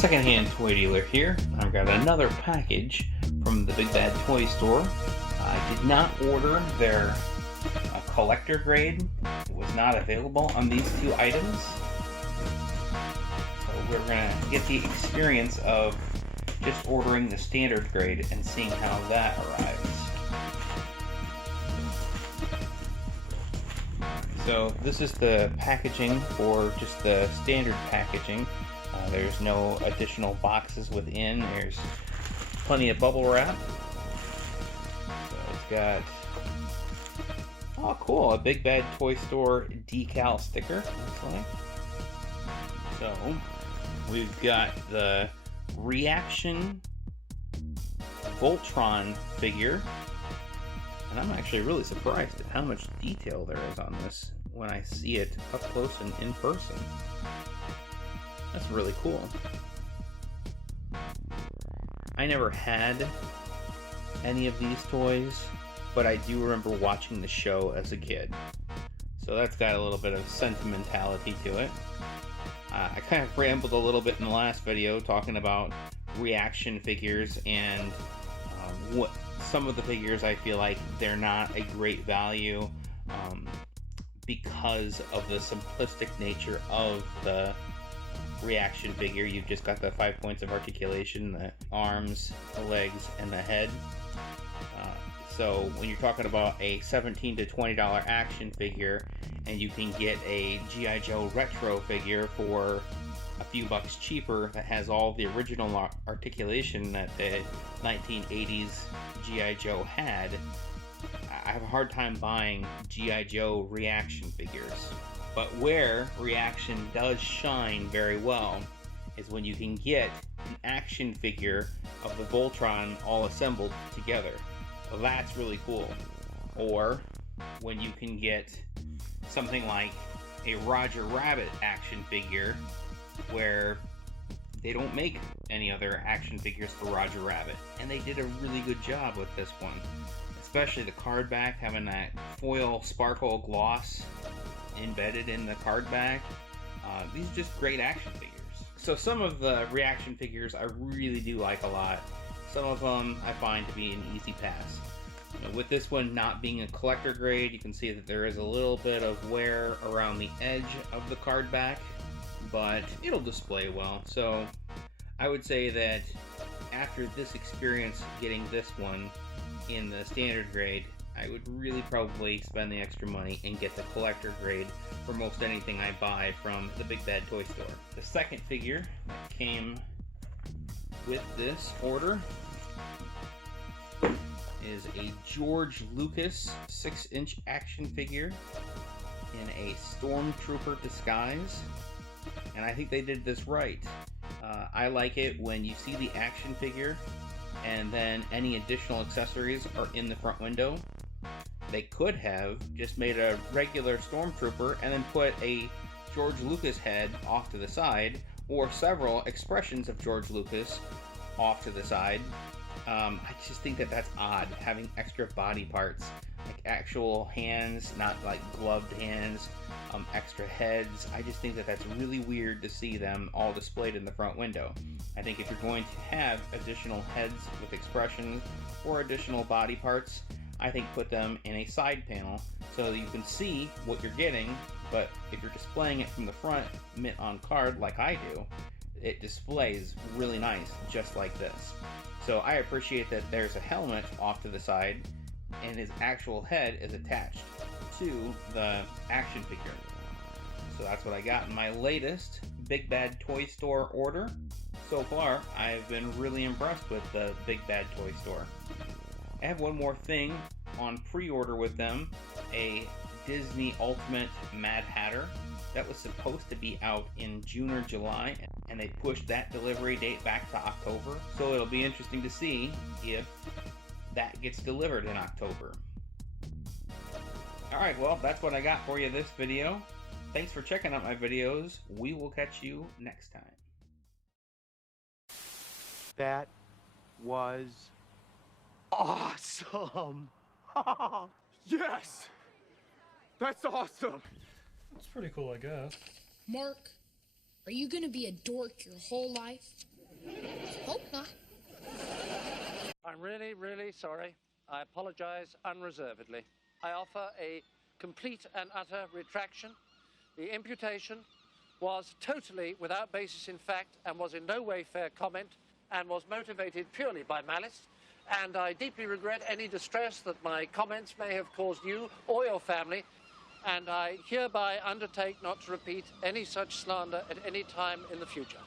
Secondhand toy dealer here. I've got another package from the Big Bad Toy Store. I did not order their collector grade. It was not available on these two items. So we're going to get the experience of just ordering the standard grade and seeing how that arrives. So this is the packaging for just the standard packaging. There's no additional boxes within. There's plenty of bubble wrap. So it's got, oh cool, a Big Bad Toy Store decal sticker, looks like. So we've got the Reaction Voltron figure. And I'm actually really surprised at how much detail there is on this when I see it up close and in person. That's really cool. I never had any of these toys, but I do remember watching the show as a kid. So that's got a little bit of sentimentality to it. I kind of rambled a little bit in the last video talking about reaction figures and what some of the figures I feel like they're not a great value because of the simplistic nature of the reaction figure. You've just got the 5 points of articulation, the arms, the legs, and the head. So when you're talking about a $17 to $20 action figure and you can get a G.I. Joe retro figure for a few bucks cheaper that has all the original articulation that the 1980s G.I. Joe had, I have a hard time buying G.I. Joe reaction figures. But where reaction does shine very well is when you can get an action figure of the Voltron all assembled together. Well, that's really cool. Or when you can get something like a Roger Rabbit action figure where they don't make any other action figures for Roger Rabbit. And they did a really good job with this one. Especially the card back, having that foil sparkle gloss embedded in the card back. These are just great action figures. So some of the reaction figures I really do like a lot. Some of them I find to be an easy pass. With this one not being a collector grade, you can see that there is a little bit of wear around the edge of the card back, but it'll display well. So I would say that after this experience getting this one in the standard grade, I would really probably spend the extra money and get the collector grade for most anything I buy from the Big Bad Toy Store. The second figure that came with this order is a George Lucas 6-inch action figure in a Stormtrooper disguise. And I think they did this right. I like it when you see the action figure and then any additional accessories are in the front window. They could have just made a regular Stormtrooper and then put a George Lucas head off to the side, or several expressions of George Lucas off to the side. I just think that that's odd, having extra body parts, like actual hands, not like gloved hands, extra heads. I just think that that's really weird to see them all displayed in the front window. I think if you're going to have additional heads with expressions or additional body parts, I think put them in a side panel so that you can see what you're getting, but if you're displaying it from the front mint on card like I do, it displays really nice just like this. So I appreciate that there's a helmet off to the side and his actual head is attached to the action figure. So that's what I got in my latest Big Bad Toy Store order. So far, I've been really impressed with the Big Bad Toy Store. I have one more thing on pre-order with them, a Disney Ultimate Mad Hatter that was supposed to be out in June or July, and they pushed that delivery date back to October. So it'll be interesting to see if that gets delivered in October. Alright, well, that's what I got for you this video. Thanks for checking out my videos. We will catch you next time. That was awesome! Yes! That's awesome! It's pretty cool, I guess. Mark, are you gonna be a dork your whole life? Hope not. I'm really, really sorry. I apologize unreservedly. I offer a complete and utter retraction. The imputation was totally without basis in fact and was in no way fair comment and was motivated purely by malice. And I deeply regret any distress that my comments may have caused you or your family. And I hereby undertake not to repeat any such slander at any time in the future.